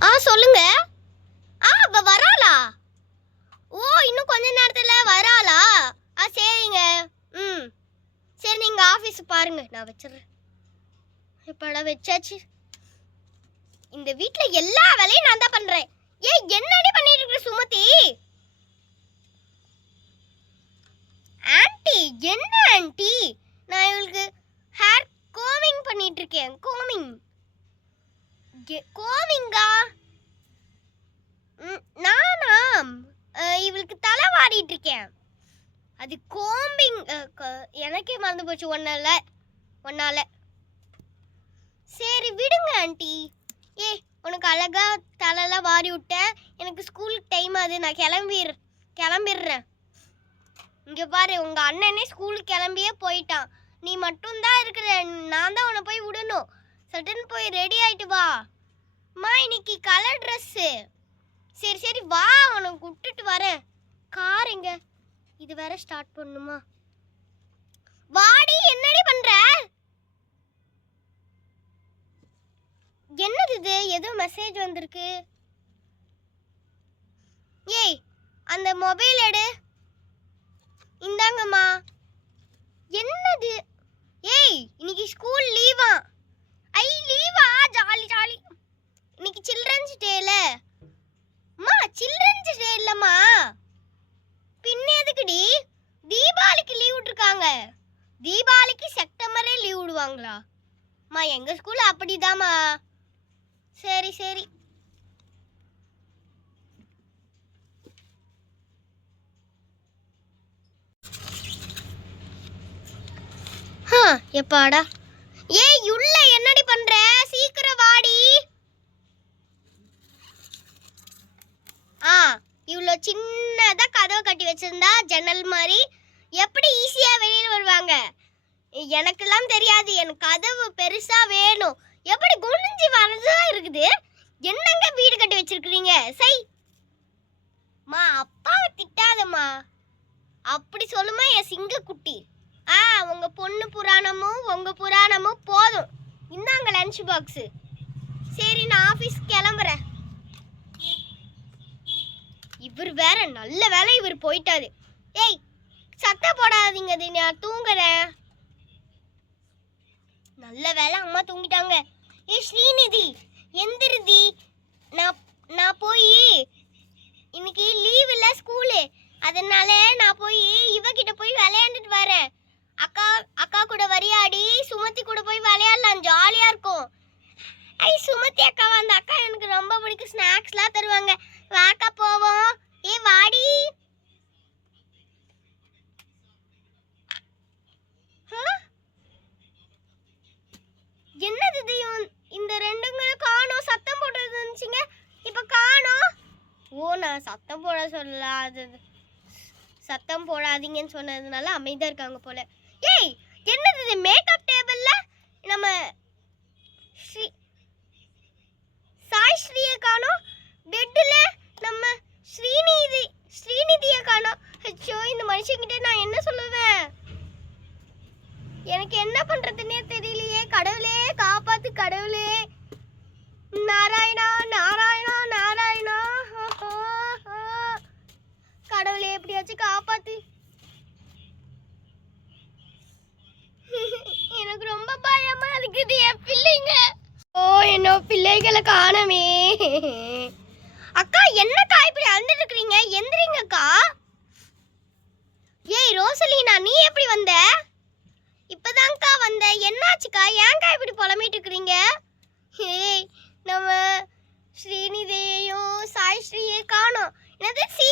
ஆ சொல்லுங்க. ஆ அவ வராளா? ஓ இன்னும் கொஞ்ச நேரத்துல வராளா? ஆ சரிங்க. ம். சரி நீங்க ஆபீஸ் பாருங்க. நான் வச்சிடுறேன் இப்படா வச்சாச்சு. இந்த வீட்ல எல்லா வேலையும் நான் தான் பண்றேன். ஏய் என்னடி பண்ணிட்டு இருக்க சுமதி? ஆன்ட்டி என்ன ஆன்ட்டி நான் இவளுக்கு ஹேர் கோமிங் பண்ணிட்டு இருக்கேன். கோமிங் கோமிங்கா ம், நானா இவளுக்கு தலை வாடிட்டு இருக்கேன் அது கோம்பிங் எனக்கே மறந்து போச்சு ஒன்னால ஒன்னால. சரி விடுங்க ஆண்டி. ஏ உனக்கு அழகா தலைலாம் வாரி விட்டேன் எனக்கு ஸ்கூலுக்கு டைம் ஆகுது நான் கிளம்பிடுற கிளம்பிடுறேன் இங்க பாரு உங்க அண்ணனே ஸ்கூலுக்கு கிளம்பியே போயிட்டான். நீ மட்டும்தான் இருக்கிற நான் தான் உன்னை போய் விடணும். சட்டன் போய் ரெடி ஆயிட்டு வா. அம்மா இன்னைக்கு கலர் ட்ரெஸ்ஸு சரி சரி வா அவனை விட்டுட்டு வரேன். கார் எங்க இது வேற ஸ்டார்ட் பண்ணுமா? வாடி என்னடி பண்ற? என்னது இது? ஏதோ மெசேஜ் வந்திருக்கு. ஏய் அந்த மொபைல் எடு. இந்தாங்கம்மா. என்னது? ஏய் இன்னைக்கு ஸ்கூல் லீவா ஐ லீவா? Jolly jolly. இன்னைக்கு சில்ட்ரன்ஸ் டேல அம்மா சில்ட்ரன்ஸ் டே இல்லம்மா. பின்ன எதுக்குடி? தீபாவளிக்கு லீவ் விட்டுருக்காங்க. தீபாவளிக்கு செப்டம்பரே லீவ் விடுவாங்களா? அம்மா எங்கள் ஸ்கூல் அப்படிதாம்மா. சரி சரி. எப்பாடா? ஏய் உள்ள என்னடி பண்ற? சீக்கிரம் வாடி. ஆ இவ்வளோ சின்னதாக கதவை கட்டி வச்சிருந்தா ஜன்னல் மாதிரி எப்படி ஈஸியாக வெளியில் வருவாங்க? எனக்கெல்லாம் தெரியாது. எனக்கு கதவு பெருசாக வேணும். எப்படி குனிஞ்சு வரதா இருக்குது? என்னங்க வீடு கட்டி வச்சிருக்கிறீங்க? சை. மா அப்பாவை திட்டாதம்மா. அப்படி சொல்லுமா என் சிங்க குட்டி. ஆ உங்க பொண்ணு புராணமும் உங்க புராணமும் போதும். இந்தாங்க லஞ்ச் பாக்ஸ் சரி நான் ஆபீஸ் கிளம்புறேன். இவர் வேற நல்ல வேலை இவர் போயிட்டாரு. ஏய் சத்தம் போடாதீங்க நான் தூங்குறேன் நல்ல வேலை அம்மா தூங்கிட்டாங்க. ஏய் ஸ்ரீநிதி எந்திருதி நான் நான் போய் இன்னைக்கு லீவ் இல்லை ஸ்கூலு அதனால நான் போய் இவகிட்ட போய் விளையாண்டுட்டு வரேன். அக்கா அக்கா கூட வரியாடி. சுமதி கூட போய் விளையாடலாம். ஜாலியாக இருக்கும். ஐ சுமதி அக்கா அந்த அக்கா எனக்கு ரொம்ப பிடிக்கும். ஸ்நாக்ஸ்லாம் தருவாங்க. வாக்கா போவோம். ஏ வாடி. என்னது இது? இந்த ரெண்டுங்களும் காணோம். சத்தம் போட்டு இருந்துச்சுங்க. இப்போ காணோம். ஓ நான் சத்தம் போட சொல்லாதது சத்தம் போடாதீங்கன்னு சொன்னதுனால அமைதியாக இருக்காங்க போல. ஏய் என்னது இது மேக்கப் டேபிள்ல நம்ம ஸ்ரீ சாய் ஸ்ரீயை காணோம். பெட்டில் நம்ம ஸ்ரீநிதி ஸ்ரீநிதியை காணோம். அச்சோ இந்த மனுஷங்கிட்ட நான் என்ன சொல்லுவேன்? எனக்கு என்ன பண்ணுறதுன்னே தெரியலையே. கடவுளே காப்பாத்து கடவுளே. நாராயணா நாராயணா நாராயணா. கடவுளே எப்படியாச்சும் காப்பாத்து எனக்கு ரொம்ப பயமா இருக்குது என் பிள்ளைங்க. ஓ என்னோ பிள்ளைகளை காணமே. அக்கா என்னக்கா இப்படி அழுந்துட்டு இருக்கிறீங்க எந்திரிங்கக்கா. ஏய் ரோசலினா நீ எப்படி வந்த? இப்பதான்க்கா வந்த. என்னாச்சுக்கா? ஏன்க்கா இப்படி புலம்பிட்டு இருக்கிறீங்க ஏய் நம்ம ஸ்ரீநிதியையும் சாய் ஸ்ரீயை காணோம். என்னது? சி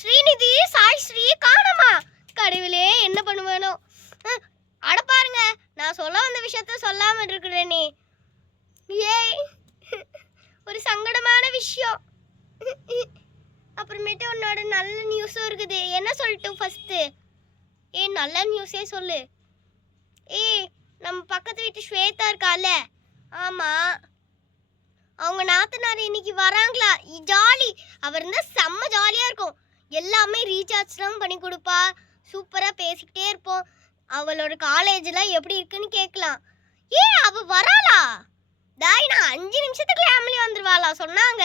ஸ்ரீநிதி சாய் ஸ்ரீயை காணோமா? கடவுளே என்ன பண்ணுவேனோ? அட பாருங்க. நான் சொல்ல வந்த விஷயத்த சொல்லாமல் இருக்கிறேனே. ஏய் ஒரு சங்கடமான விஷயம். அப்புறமேட்டு உன்னோட நல்ல நியூஸும் இருக்குது. என்ன சொல்லட்டும் ஃபஸ்ட்டு ஏய் நல்ல நியூஸே சொல்லு. ஏய் நம்ம பக்கத்து வீட்டு ஸ்வேதா இருக்கால. ஆமாம் அவங்க நாத்தனார் இன்னைக்கு வராங்களா? ஜாலி. அவர் இருந்தால் செம்ம ஜாலியாக இருக்கும். எல்லாமே ரீசார்ஜ்லாம் பண்ணி கொடுப்பா. சூப்பராக பேசிக்கிட்டே இருப்போம். அவளோட காலேஜில் எப்படி இருக்குன்னு கேட்கலாம். ஏ அவ வராளா? தாய் நான் அஞ்சு நிமிஷத்துக்கு ஃபேமிலி வந்துருவாளா? சொன்னாங்க.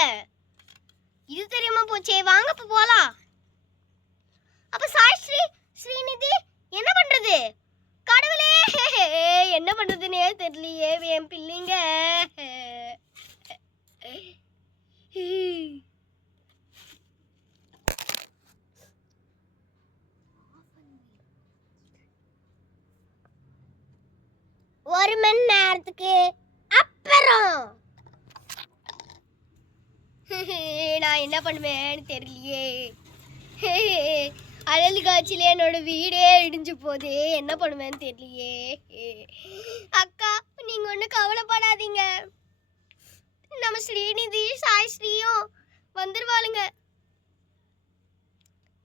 இது தெரியாம போச்சே வாங்க இப்போ போகலாம் அப்போ சாய் ஸ்ரீ ஸ்ரீநிதி என்ன பண்ணுறது கடவுளே என்ன பண்ணுறதுன்னே தெரியலையே என் பிள்ளைங்க ஒரு மணி நேரத்துக்கு அப்புறம். நான் என்ன பண்ணுவேன்னு தெரியலையே. அழகு காட்சியில் என்னோட வீடே இடிஞ்சு போதே என்ன பண்ணுவேன்னு தெரியலையே. அக்கா நீங்கள் ஒன்றும் கவலைப்படாதீங்க. நம்ம ஸ்ரீநிதி சாய் ஸ்ரீயும் வந்துருவாளுங்க.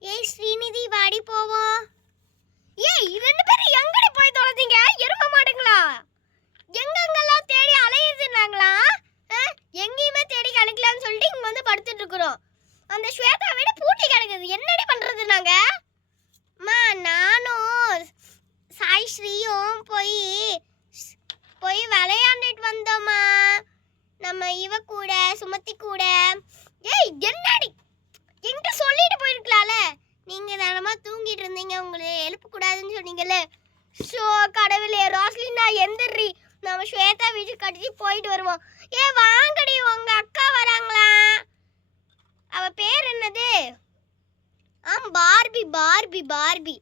ஏய் ஸ்ரீநிதி வாடி போ ஏய் ரெண்டு பேரும் எங்கடி போய் தொலைந்தீங்க எரும மாடுங்களா எங்கெங்கெல்லாம் தேடி அலையுதுனாங்களா அஹ், எங்கேயுமே தேடி கிடைக்கலன்னு சொல்லிட்டு இங்க வந்து படுத்துட்டு இருக்கிறோம் அந்த ஸ்வேதா வீடு பூட்டி கிடக்குது என்னடி பண்றது நாங்க அம்மா நானும் சாய் ஸ்ரீயும் போய் போய் விளையாண்டுட்டு வந்தோம்மா நம்ம இவ கூட சுமதி கூட ஏய் என்னடி என்கிட்ட சொல்லிட்டு போயிருக்கலாம்ல நீங்க தானமா தூங்கிட்டு இருந்தீங்க உங்களை எழுப்ப சொன்னீங்களே ஷோ கடவுளே ரோஸ்லினா எந்திரி. நம்ம ஸ்வேதா வீடு கட்டிட்டு போயிட்டு வருவோம். ஏ வாங்கடி உங்க அக்கா வராங்களா? அவ பேர் என்னது? ஆம் பார்பி பார்பி பார்பி.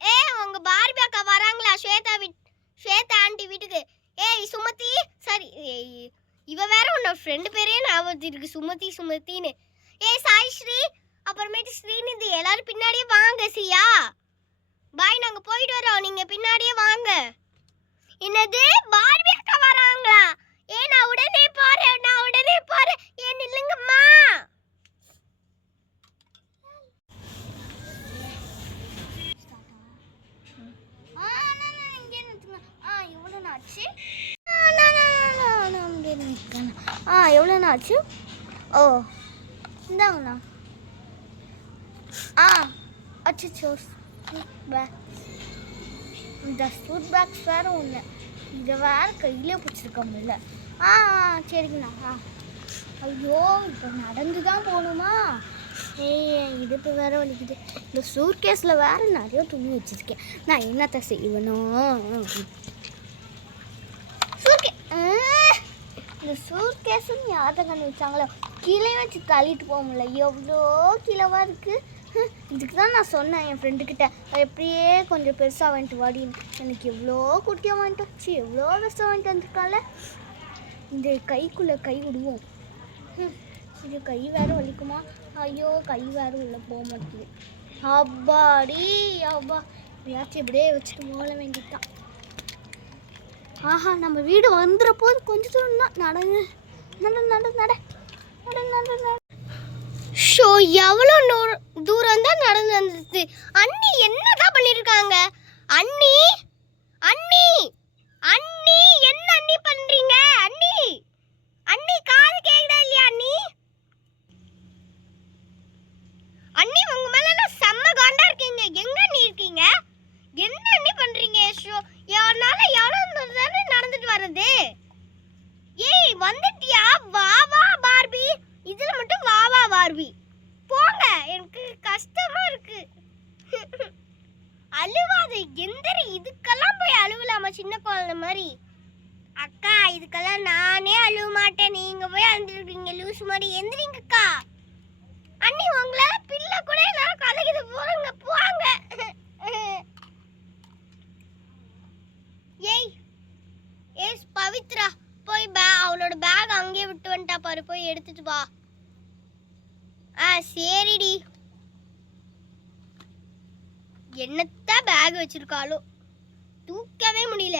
ஏ உங்க பார்பி அக்கா வராங்களா ஸ்வேதா வீட் ஸ்வேதா ஆண்டி வீட்டுக்கு? ஏய் சுமதி சரி ஏய், இவ வேற உன்னோட ஃப்ரெண்டு பேரே ஞாபகத்து இருக்கு. சுமதி சுமதின்னு. ஏய் சாய் ஸ்ரீ அப்புறமேட்டு ஸ்ரீநிதி எல்லாரும் பின்னாடியே வாங்க சியா. பாய் நாங்க போயிட்டு வரோம். நீங்க பின்னாடியே வாங்க. என்னது? பார்பி அக்கா வராங்களா? ஏ நான் உடனே போறேன் நான் உடனே போறேன். ஏன் நில்லுங்கம்மா. ஆ, எவ்வளோ ஆ, எவ்வளோண்ணா ஆச்சு? ஆ, எவ்வளோண்ணா ஆச்சு ஓ இந்தாங்கண்ணா. ஆ அச்சோ சோஸ் இந்த ஃபுட் பேக்ஸ் வேறு ஒன்று இதை வேற கையிலே பிடிச்சிருக்க முடியல. ஆ சரிங்கண்ணா. ஆ. ஐயோ இப்போ நடந்து தான் போகணுமா ஏய் இடுப்பு வேற வலிக்குது. இந்த சூட்கேஸில் வேற நிறைய துணி வச்சிருக்கேன். நான் என்னத்தை செய்வனும் சூட்கே இந்த சூட்கேஸும் யார்த்த கண்டு வச்சாங்களோ கீழே வச்சு தள்ளிட்டு போக முடியல. எவ்வளோ கிலோவாக இருக்குது இதுக்கு தான் நான் சொன்னேன் என் ஃப்ரெண்டுக்கிட்ட எப்படியே கொஞ்சம் பெருசாக வாங்கிட்டு வாடின்னு எனக்கு எவ்வளோ குட்டியாக வாங்கிட்டு வச்சு எவ்வளோ பெருசாக வாங்கிட்டு வந்திருக்கால இந்த கைக்குள்ளே கை விடுவோம். இது கை வேற வலிக்குமா? ஐயோ கை வேறு உள்ளே போக மாட்டேங்குது. அப்பாடி அப்பா. எப்படியாச்சும் இப்படியே வச்சுட்டு போக வேண்டியதுதான். ஆஹா நம்ம வீடு வந்துற போது கொஞ்சம் தூரம் தான் நடங்க. நட நட நட. நட நட நட. ஷோ எவ்வளோ தூரம் தான் நடந்து வந்தது அண்ணி என்னதான் பண்ணிருக்காங்க? அண்ணி? அண்ணி என்ன அண்ணி பண்றீங்க அண்ணி அண்ணி காது கேக்குதா இல்லையா அண்ணி அண்ணி உங்க மேல நான் செம்ம காண்டா இருக்கீங்க எங்க அண்ணி இருக்கீங்க என்ன அண்ணி பண்றீங்க ஷோ என்னால எவ்வளவு தூரம் தானே நடந்துட்டு வர்றது ஏய் வந்துட்டியா வா வா பார்பி இதுல மட்டும் பார்வி போங்க எனக்கு கஷ்டமா இருக்கு. அழுவாத எந்திரி இதுக்கெல்லாம் போய் அழுவலாமா சின்ன குழந்தை மாதிரி? அக்கா இதுக்கெல்லாம் நானே அழுவ மாட்டேன். நீங்க போய் அழுந்துருக்கீங்க லூஸ் மாதிரி. எந்திரிங்கக்கா. அண்ணி உங்களால பிள்ளை கூட என்னால கலக்குது போங்க போங்க. ஏய் ஏய் பவித்ரா போய் பே அவளோட பேக் அங்கேயே விட்டு வந்துட்டா பாரு. போய் எடுத்துட்டு வா. ஆ சரிடி. என்னத்தான் பேக் வச்சிருக்காளோ? தூக்கவே முடியல.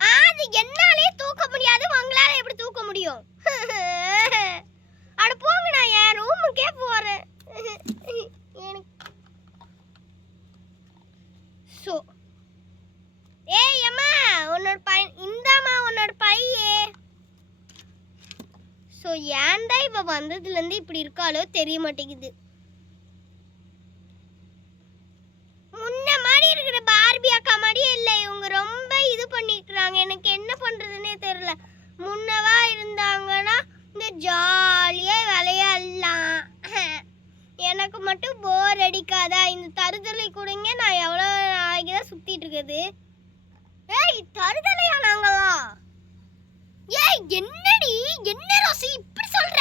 ஆ, அது என்னாலே தூக்க முடியாது. உங்களால எப்படி தூக்க முடியும்? அட போங்க நான் என் ரூமுக்கே போறேன். எனக்கு ஸோ ஏய் அம்மா உன்னோட பையன் இந்தாம்மா உன்னோட பையே. ஸோ ஏன்டா தான் இப்போ வந்ததுலேருந்து இப்படி இருக்காளோ தெரிய மாட்டேங்குது முன்ன மாதிரி இருக்கிற பார்பி அக்கா மாதிரியே இல்லை. இவங்க ரொம்ப இது பண்ணிக்கிறாங்க எனக்கு என்ன பண்ணுறதுன்னே தெரில முன்னவா இருந்தாங்கன்னா இந்த ஜாலியாக விளையாடலாம். எனக்கு மட்டும் போர் அடிக்காதா? இந்த தருதலை கொடுங்க. நான் எவ்வளோ நாளைக்கு தான் சுற்றிட்டு இருக்குது. ஏய் தருதலையா நாங்களா ஏய் என்னடி? என்ன ரோசி? இப்படி சொல்ற?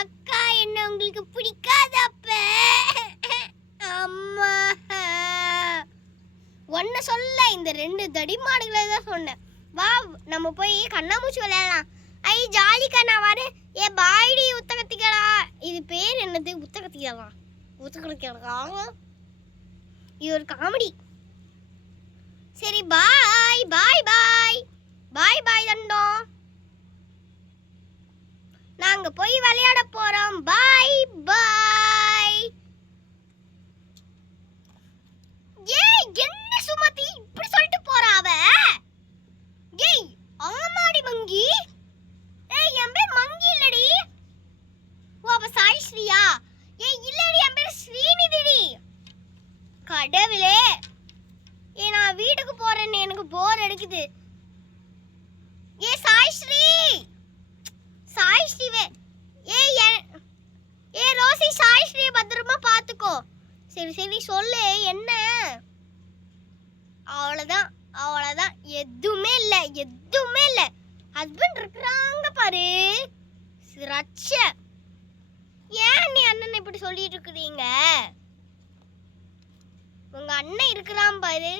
அக்கா என்ன உங்களுக்கு பிடிக்காத அப்ப அம்மா. ஒன்ன சொல்ல இந்த ரெண்டு தடிமாடுகளை தான் சொன்னேன். வா நம்ம போய் கண்ணாமூச்சி விளையாடலாம். ஐ ஜாலிக்கா நான் வரேன் ஏ பாய்டி உத்தகத்திக்கடா இது பேர் என்னது? உத்தகத்திக்கலாம் உத்தகத்திக்கடா இது ஒரு காமெடி. சரி பாய் பாய் பாய். பாய் பாய் தண்டம் நாங்க போய் விளையாட போறோம். பாய் பாய். ஏய் என்ன சுமதி இப்படி சொல்லிட்டு போறா அவ ஏய் ஆமாடி மங்கி ஏய் என் பேர் மங்கி இல்லடி ஓ அப்ப சாய் ஸ்ரீயா ஏய் இல்லடி என் பேர் ஸ்ரீநிதிடி கடவுளே ஏ நான் வீட்டுக்கு போறேன்னு எனக்கு போர் அடிக்குது ஏ சாய் ஸ்ரீ சாய் ஸ்ரீவே ஏ என்- ஏ ரோசி சாய் ஸ்ரீ பத்திரமா பாத்துக்கோ சரி சரி சொல்லு என்ன? அவ்வளோதான் அவ்வளோதான் எதுவுமே இல்லை எதுவுமே இல்லை. ஹஸ்பண்ட் இருக்கிறாங்க பாரு. ரச்ச ஏன் நீ அண்ணன் இப்படி சொல்லிட்டு இருக்கிறீங்க? உங்க அண்ணன் இருக்கிறான் பாரு.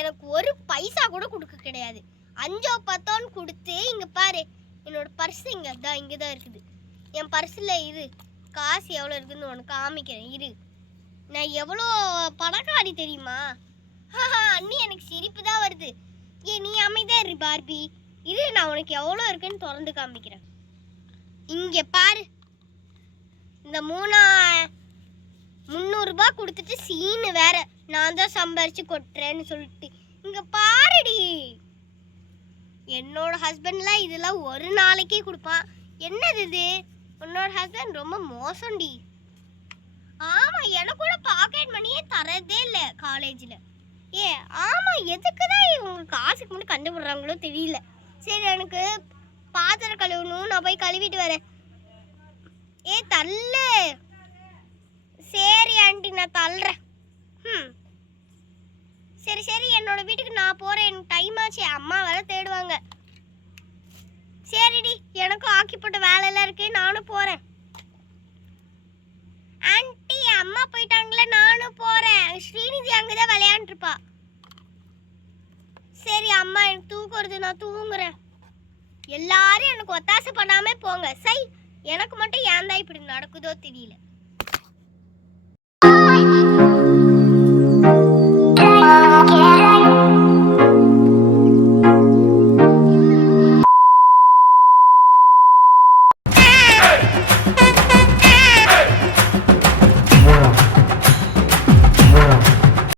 எனக்கு ஒரு பைசா கூட கொடுக்க கிடையாது. அஞ்சோ பத்தோன்னு கொடுத்து இங்க பாரு. என்னோட பர்ஸ் இங்க தான் இங்க தான் இருக்குது. என் பர்ஸில் இரு. காசு எவ்வளோ இருக்குன்னு உனக்கு காமிக்கிறேன். இரு. நான் எவ்வளோ பணக்காரி தெரியுமா? அண்ணி எனக்கு சிரிப்பு தான் வருது. ஏ நீ அமைதியா இரு பார்பி. இரு நான் உனக்கு எவ்வளோ இருக்குன்னு திறந்து காமிக்கிறேன். இங்கே பாரு. இந்த மூணா முந்நூறுரூபா கொடுத்துட்டு சீனு வேற. நான் தான் சம்பாரிச்சு கொட்டுறேன்னு சொல்லிட்டு. இங்கே பாருடி. என்னோட ஹஸ்பண்ட்லாம் இதெல்லாம் ஒரு நாளைக்கே கொடுப்பான். என்னது இது? உன்னோட ஹஸ்பண்ட் ரொம்ப மோசம்டி. ஆமா எனக்கு கூட பாக்கெட் மணியே தரதே இல்லை காலேஜில் ஏ ஆமா எதுக்கு தான் இவங்க காசுக்கு மட்டும் கண்டுபிடுறாங்களோ தெரியல. சரி எனக்கு பாத்திரம் கழுவணும் நான் போய் கழுவிட்டு வரேன். ஏ தள்ளு. சரி ஆண்டி நான் தள்ளுறேன். ம் சரி சரி என்னோட வீட்டுக்கு நான் போறேன். எனக்கு டைம் ஆச்சு. அம்மா வர தேடுவாங்க. சரிடி எனக்கும் ஆக்கிப்பட்ட வேலையெல்லாம் இருக்கு நானும் போறேன். ஆன்ட்டி அம்மா போயிட்டாங்களே நானும் போறேன். ஸ்ரீநிதி அங்கதான் விளையாண்டுருப்பா. சரி அம்மா எனக்கு தூக்குறது நான் தூங்குறேன். எல்லாரும் எனக்கு ஒத்தாசை பண்ணாம போங்க. சை எனக்கு மட்டும் ஏன் தான் இப்படி நடக்குதோ தெரியல.